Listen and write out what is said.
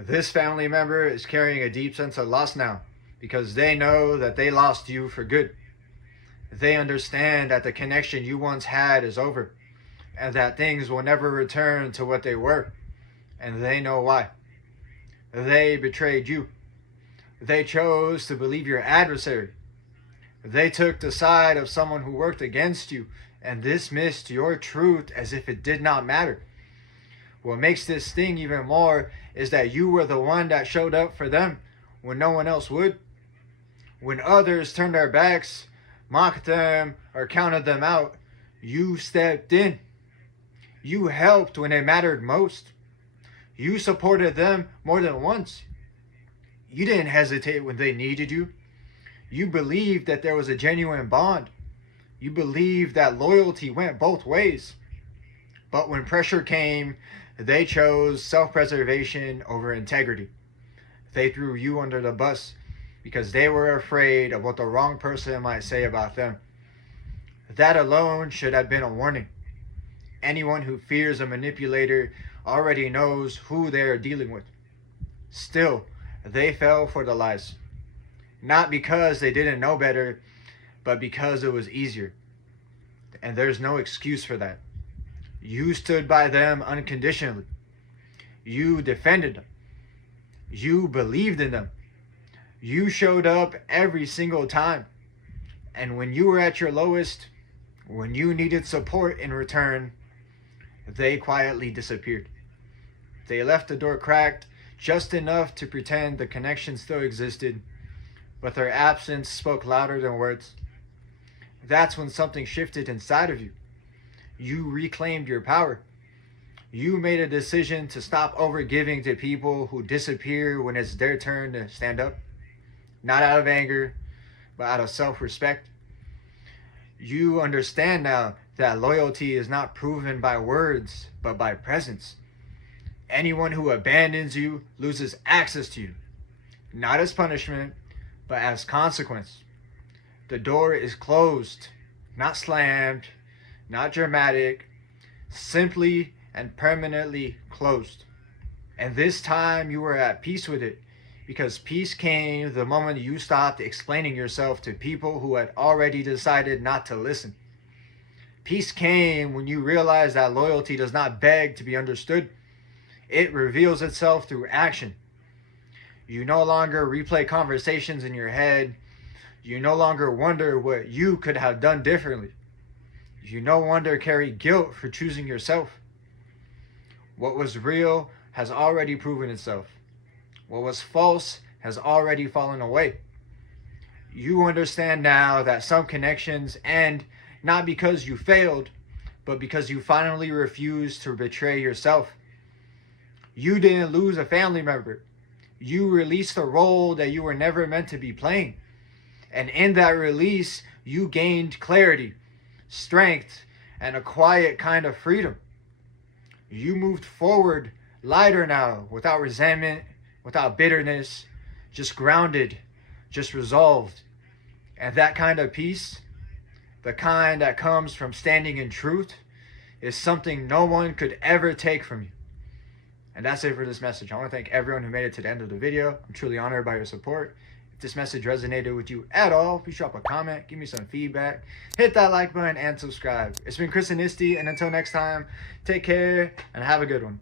This family member is carrying a deep sense of loss now because they know that they lost you for good. They understand that the connection you once had is over and that things will never return to what they were. And they know why. They betrayed you. They chose to believe your adversary. They took the side of someone who worked against you and dismissed your truth as if it did not matter. What makes this sting even more is that you were the one that showed up for them when no one else would. When others turned their backs, mocked them, or counted them out, you stepped in. You helped when it mattered most. You supported them more than once. You didn't hesitate when they needed you. You believed that there was a genuine bond. You believed that loyalty went both ways. But when pressure came, they chose self-preservation over integrity. They threw you under the bus because they were afraid of what the wrong person might say about them. That alone should have been a warning. Anyone who fears a manipulator already knows who they are dealing with. Still, they fell for the lies. Not because they didn't know better, but because it was easier. And there's no excuse for that. You stood by them unconditionally. You defended them. You believed in them. You showed up every single time. And when you were at your lowest, when you needed support in return, they quietly disappeared. They left the door cracked just enough to pretend the connection still existed, but their absence spoke louder than words. That's when something shifted inside of you. You reclaimed your power. You made a decision to stop overgiving to people who disappear when it's their turn to stand up. Not out of anger, but out of self-respect. You understand now that loyalty is not proven by words, but by presence. Anyone who abandons you loses access to you, not as punishment, but as consequence. The door is closed, not slammed, not dramatic, simply and permanently closed. And this time you were at peace with it, because peace came the moment you stopped explaining yourself to people who had already decided not to listen. Peace came when you realized that loyalty does not beg to be understood. It reveals itself through action. You no longer replay conversations in your head. You no longer wonder what you could have done differently. You no longer carry guilt for choosing yourself. What was real has already proven itself. What was false has already fallen away. You understand now that some connections end not because you failed, but because you finally refused to betray yourself. You didn't lose a family member. You released a role that you were never meant to be playing. And in that release, you gained clarity, strength, and a quiet kind of freedom. You moved forward lighter now, without resentment, without bitterness, just grounded, just resolved. And that kind of peace, the kind that comes from standing in truth, is something no one could ever take from you. And that's it for this message. I want to thank everyone who made it to the end of the video. I'm truly honored by your support. If this message resonated with you at all, please drop a comment, give me some feedback, hit that like button, and subscribe. It's been Chris and Isty, and until next time, take care and have a good one.